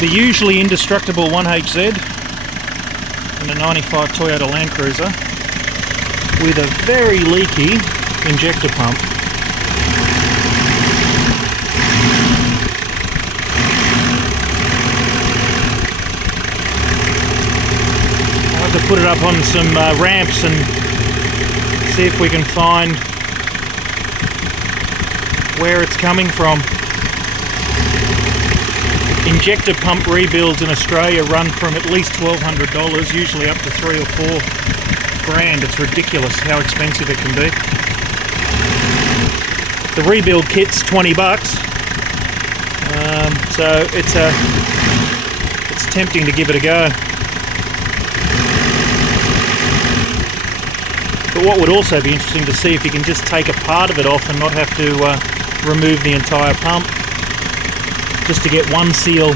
the usually indestructible 1HZ and a 95 Toyota Landcruiser with a very leaky injector pump. I'll have to put it up on some ramps and see if we can find where it's coming from. Injector pump rebuilds in Australia run from at least $1,200, usually up to $3 or $4 grand. It's ridiculous how expensive it can be. The rebuild kit's 20 bucks, so it's tempting to give it a go. But what would also be interesting to see if you can just take a part of it off and not have to remove the entire pump, just to get one seal